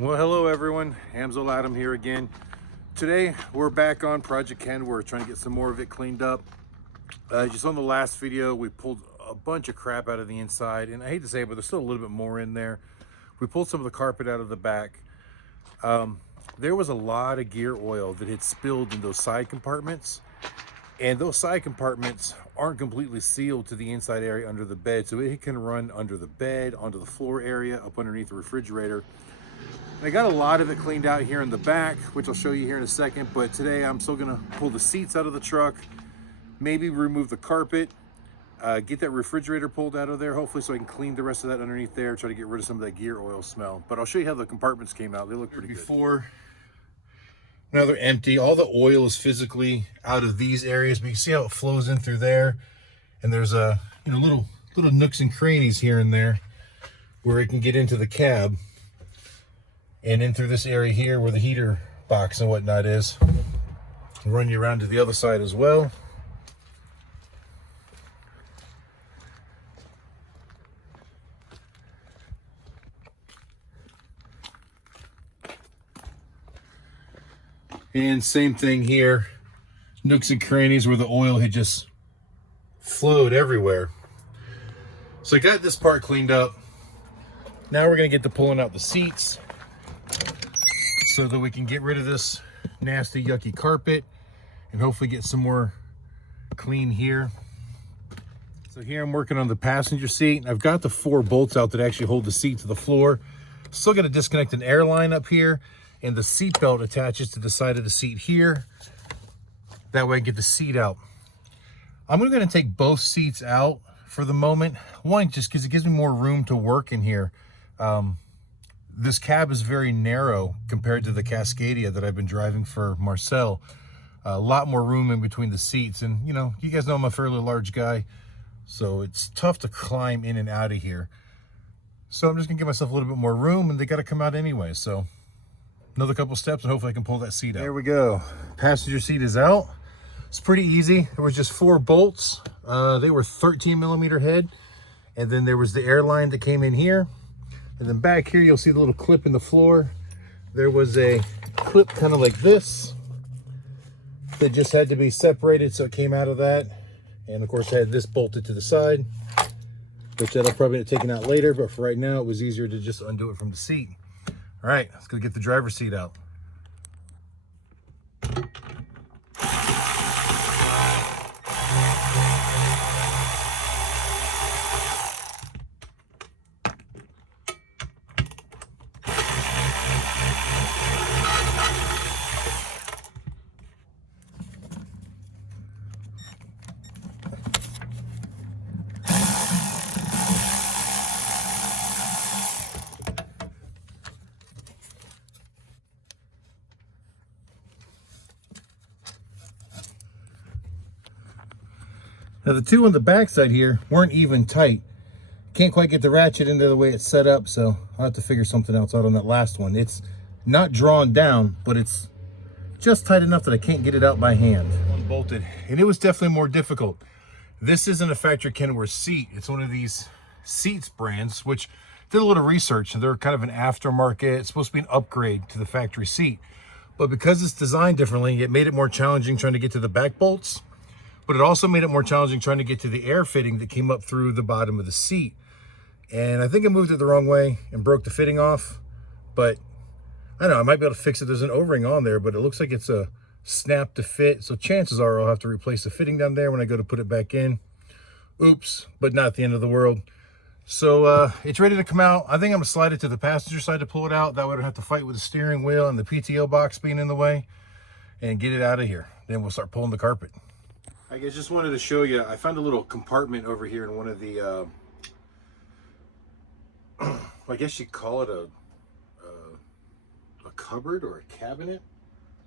Well, hello everyone, Hamzel Adam here again. Today we're back on Project KENWORTH, trying to get some more of it cleaned up. Just on the last video, we pulled a bunch of crap out of the inside, and I hate to say it, but there's still a little bit more in there. We pulled some of the carpet out of the back. There was a lot of gear oil that had spilled in those side compartments, and those side compartments aren't completely sealed to the inside area under the bed, so it can run under the bed, onto the floor area, up underneath the refrigerator. And I got a lot of it cleaned out here in the back, which I'll show you here in a second, but today I'm still gonna pull the seats out of the truck, maybe remove the carpet, get that refrigerator pulled out of there, hopefully, so I can clean the rest of that underneath there, try to get rid of some of that gear oil smell. But I'll show you how the compartments came out. They look pretty good. Now they're empty. All the oil is physically out of these areas, but you can see how it flows in through there. And there's little nooks and crannies here and there where it can get into the cab and in through this area here where the heater box and whatnot is. I'll run you around to the other side as well. And same thing here, nooks and crannies where the oil had just flowed everywhere. So I got this part cleaned up. Now we're gonna get to pulling out the seats so that we can get rid of this nasty, yucky carpet and hopefully get some more clean here. So here I'm working on the passenger seat. I've got the 4 bolts out that actually hold the seat to the floor. Still got to disconnect an air line up here, and the seat belt attaches to the side of the seat here. That way I can get the seat out. I'm going to take both seats out for the moment. One, just because it gives me more room to work in here. This cab is very narrow compared to the Cascadia that I've been driving for Marcel. A lot more room in between the seats. And you guys know I'm a fairly large guy, so it's tough to climb in and out of here. So I'm just gonna give myself a little bit more room, and they gotta come out anyway. So another couple steps and hopefully I can pull that seat out. There we go. Passenger seat is out. It's pretty easy. There was just 4 bolts. They were 13mm head. And then there was the air line that came in here. And then back here, you'll see the little clip in the floor. There was a clip kind of like this that just had to be separated, so it came out of that. And of course, I had this bolted to the side, which that'll probably get taken out later, but for right now, it was easier to just undo it from the seat. All right, let's go get the driver's seat out. Now the 2 on the back side here weren't even tight. Can't quite get the ratchet into the way it's set up, so I'll have to figure something else out on that last one. It's not drawn down, but it's just tight enough that I can't get it out by hand. Unbolted, and it was definitely more difficult. This isn't a factory Kenworth seat. It's one of these seats brands, which did a little research, and they're kind of an aftermarket. It's supposed to be an upgrade to the factory seat. But because it's designed differently, it made it more challenging trying to get to the back bolts. But it also made it more challenging trying to get to the air fitting that came up through the bottom of the seat. And I think I moved it the wrong way and broke the fitting off. But I don't know, I might be able to fix it. There's an O-ring on there, but it looks like it's a snap to fit. So chances are I'll have to replace the fitting down there when I go to put it back in. Oops, but not the end of the world. So it's ready to come out. I think I'm gonna slide it to the passenger side to pull it out. That way I don't have to fight with the steering wheel and the PTO box being in the way, and get it out of here. Then we'll start pulling the carpet. I guess just wanted to show you, I found a little compartment over here in one of the, I guess you'd call it a cupboard or a cabinet?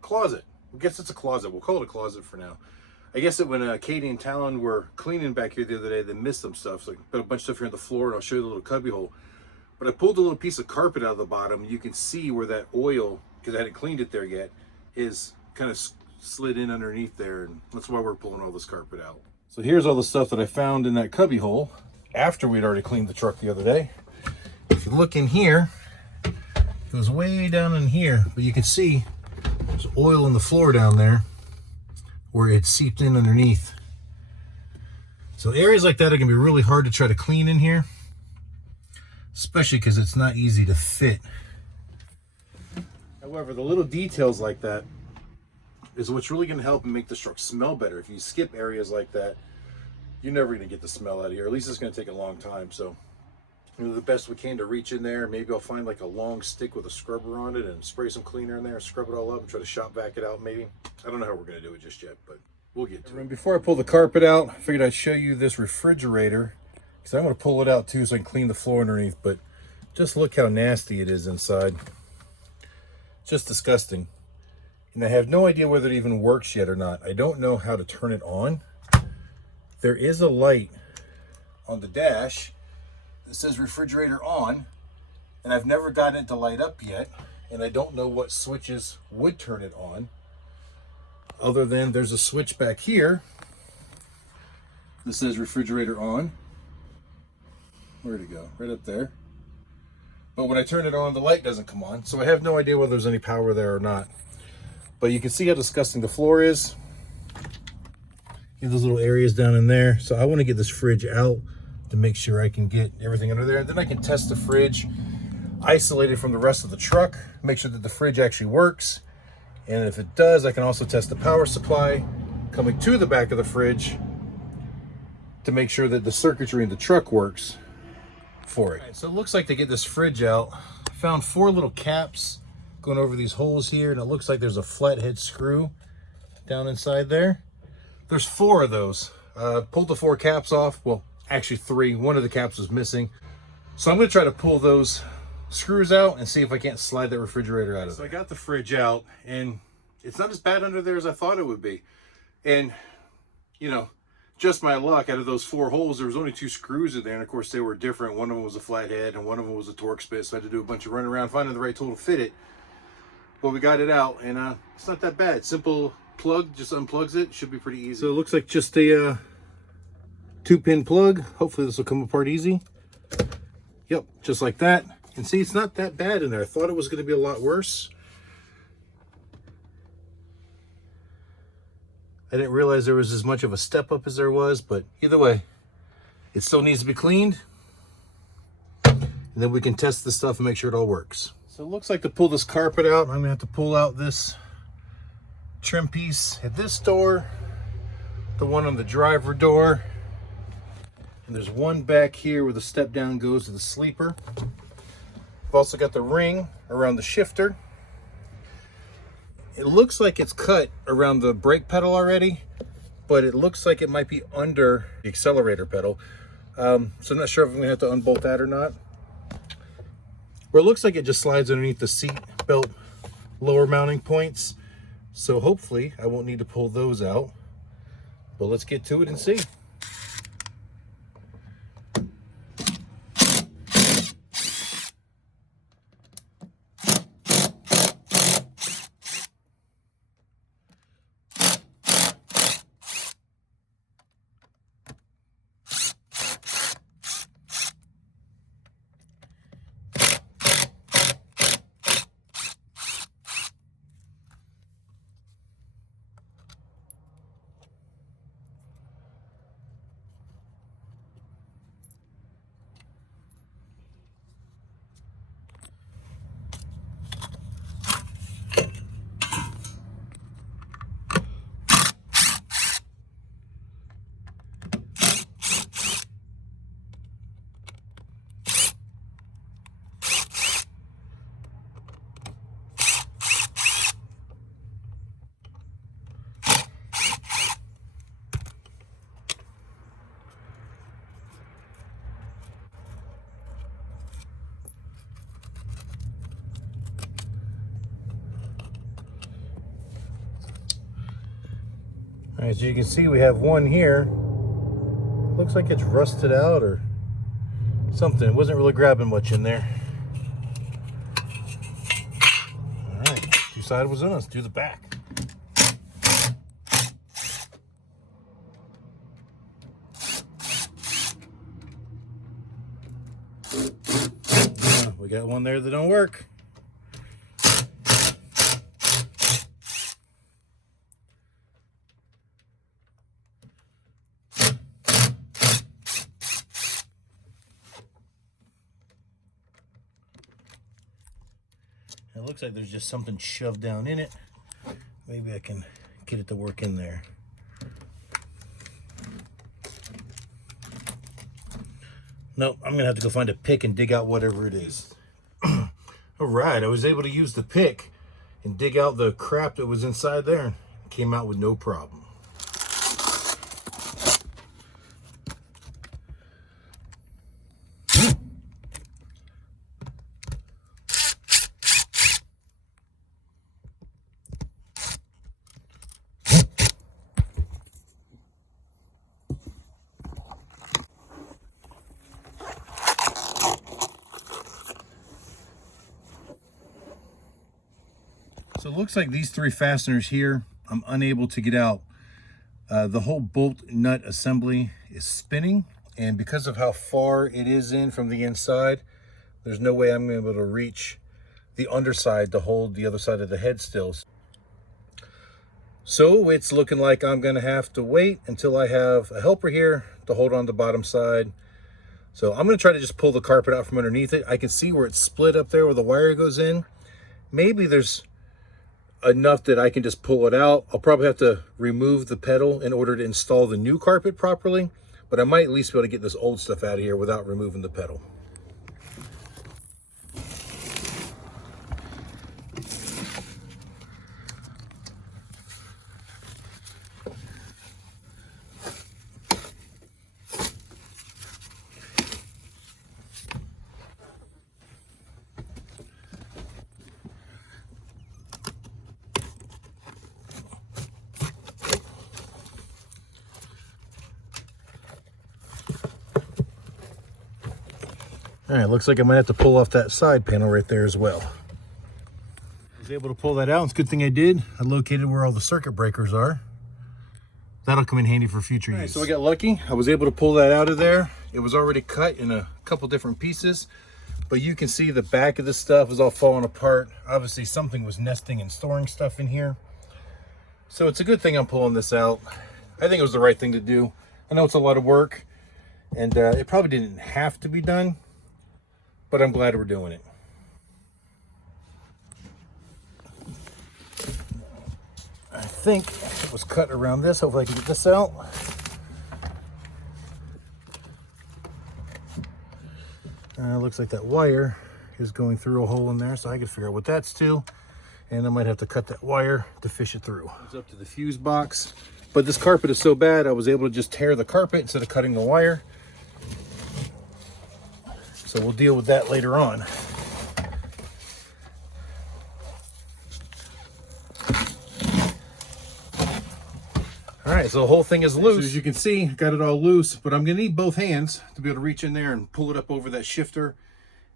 Closet. I guess it's a closet. We'll call it a closet for now. I guess that when Katie and Talon were cleaning back here the other day, they missed some stuff. So I put a bunch of stuff here on the floor, and I'll show you the little cubby hole. But I pulled a little piece of carpet out of the bottom. You can see where that oil, because I hadn't cleaned it there yet, is kind of slid in underneath there, and that's why we're pulling all this carpet out. So here's all the stuff that I found in that cubby hole after we'd already cleaned the truck the other day. If you look in here, goes way down in here, but you can see there's oil in the floor down there where it seeped in underneath. So areas like that are gonna be really hard to try to clean in here, especially because it's not easy to fit. However, the little details like that is what's really gonna help and make this truck smell better. If you skip areas like that, you're never gonna get the smell out of here. At least it's gonna take a long time. So we'll do the best we can to reach in there. Maybe I'll find like a long stick with a scrubber on it and spray some cleaner in there, scrub it all up and try to shop vac it out maybe. I don't know how we're gonna do it just yet, but we'll get to it. Before I pull the carpet out, I figured I'd show you this refrigerator because I'm gonna pull it out too so I can clean the floor underneath, but just look how nasty it is inside. Just disgusting. And I have no idea whether it even works yet or not. I don't know how to turn it on. There is a light on the dash that says refrigerator on, and I've never gotten it to light up yet, and I don't know what switches would turn it on, other than there's a switch back here that says refrigerator on. Where'd it go? Right up there. But when I turn it on, the light doesn't come on, so I have no idea whether there's any power there or not. But you can see how disgusting the floor is. Those little areas down in there. So I want to get this fridge out to make sure I can get everything under there. And then I can test the fridge, isolate it from the rest of the truck, make sure that the fridge actually works. And if it does, I can also test the power supply coming to the back of the fridge to make sure that the circuitry in the truck works for it. Right, so it looks like to get this fridge out, I found 4 little caps going over these holes here, and it looks like there's a flathead screw down inside there. There's 4 of those. Pulled the 4 caps off. Well, actually 3. One of the caps was missing. So I'm gonna try to pull those screws out and see if I can't slide that refrigerator out of there. So I got the fridge out, and it's not as bad under there as I thought it would be. And, you know, just my luck, out of those 4 holes, there was only 2 screws in there, and of course they were different. One of them was a flathead, and one of them was a Torx bit, so I had to do a bunch of running around finding the right tool to fit it. But we got it out, and it's not that bad. Simple plug, just unplugs it. Should be pretty easy. So it looks like just a 2-pin plug. Hopefully this will come apart easy. Yep, just like that. And see, it's not that bad in there. I thought it was going to be a lot worse. I didn't realize there was as much of a step up as there was, but either way, it still needs to be cleaned. And then we can test this stuff and make sure it all works. So it looks like to pull this carpet out, I'm gonna have to pull out this trim piece at this door, the one on the driver door, and there's one back here where the step down goes to the sleeper. I've also got the ring around the shifter. It looks like it's cut around the brake pedal already, but it looks like it might be under the accelerator pedal. So I'm not sure if I'm gonna have to unbolt that or not. Where it looks like it just slides underneath the seat belt lower mounting points. So hopefully I won't need to pull those out, but let's get to it and see. As you can see, we have one here. Looks like it's rusted out or something. It wasn't really grabbing much in there. All right, 2 sides was in. Let's do the back. We got one there that don't work. It looks like there's just something shoved down in it. Maybe I can get it to work in there. Nope, I'm gonna have to go find a pick and dig out whatever it is. All right, I was able to use the pick and dig out the crap that was inside there and came out with no problem. So it looks like these three fasteners here, I'm unable to get out. The whole bolt nut assembly is spinning, and because of how far it is in from the inside, there's no way I'm able to reach the underside to hold the other side of the head still. So it's looking like I'm gonna have to wait until I have a helper here to hold on the bottom side. So I'm gonna try to just pull the carpet out from underneath it. I can see where it's split up there where the wire goes in. Maybe there's enough that I can just pull it out. I'll probably have to remove the pedal in order to install the new carpet properly, but I might at least be able to get this old stuff out of here without removing the pedal. All right, looks like I might have to pull off that side panel right there as well. I was able to pull that out. It's a good thing I did. I located where all the circuit breakers are. That'll come in handy for future use. So I got lucky. I was able to pull that out of there. It was already cut in a couple different pieces, but you can see the back of this stuff is all falling apart. Obviously something was nesting and storing stuff in here. So it's a good thing I'm pulling this out. I think it was the right thing to do. I know it's a lot of work, and it probably didn't have to be done, but I'm glad we're doing it. I think it was cut around this. Hopefully I can get this out. Looks like that wire is going through a hole in there, so I can figure out what that's to. And I might have to cut that wire to fish it through. It's up to the fuse box. But this carpet is so bad, I was able to just tear the carpet instead of cutting the wire. So we'll deal with that later on. All right, so the whole thing is loose. So as you can see, got it all loose, but I'm gonna need both hands to be able to reach in there and pull it up over that shifter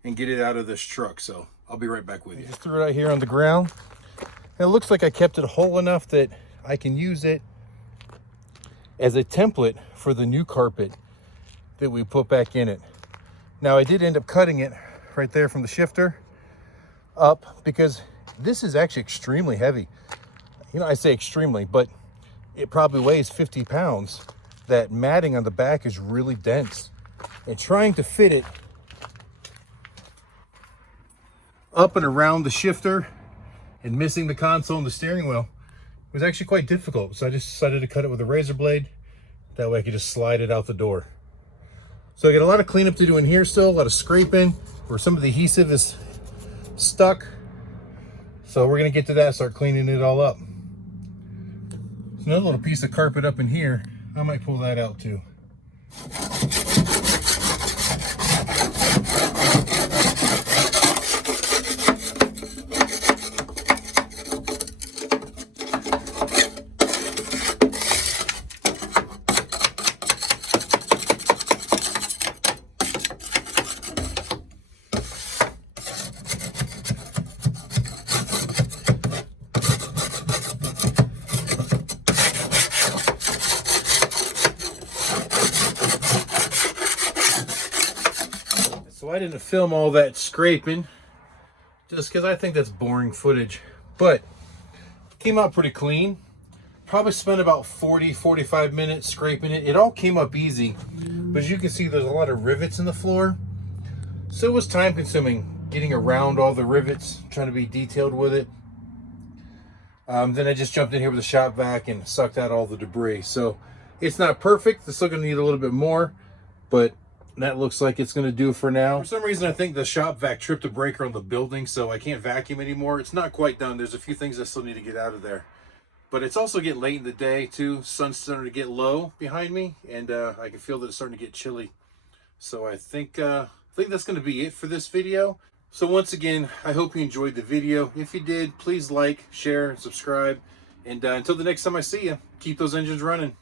and get it out of this truck. So I'll be right back with you. I just threw it out here on the ground. And it looks like I kept it whole enough that I can use it as a template for the new carpet that we put back in it. Now I did end up cutting it right there from the shifter up because this is actually extremely heavy. You know, I say extremely, but it probably weighs 50 pounds. That matting on the back is really dense. And trying to fit it up and around the shifter and missing the console and the steering wheel was actually quite difficult. So I just decided to cut it with a razor blade. That way I could just slide it out the door. So I got a lot of cleanup to do in here still, a lot of scraping where some of the adhesive is stuck. So we're gonna get to that, start cleaning it all up. There's another little piece of carpet up in here. I might pull that out too. So I didn't film all that scraping just because I think that's boring footage, but it came out pretty clean. Probably spent about 40-45 minutes scraping it. It all came up easy, but as you can see, there's a lot of rivets in the floor. So it was time consuming getting around all the rivets, trying to be detailed with it. Then I just jumped in here with a shop vac and sucked out all the debris. So it's not perfect. It's still going to need a little bit more, but that looks like it's going to do for now. For some reason, I think the shop vac tripped a breaker on the building, so I can't vacuum anymore. It's not quite done. There's a few things I still need to get out of there. But it's also getting late in the day, too. Sun's starting to get low behind me, and I can feel that it's starting to get chilly. So I think that's going to be it for this video. So once again, I hope you enjoyed the video. If you did, please like, share, and subscribe. And until the next time I see you, keep those engines running.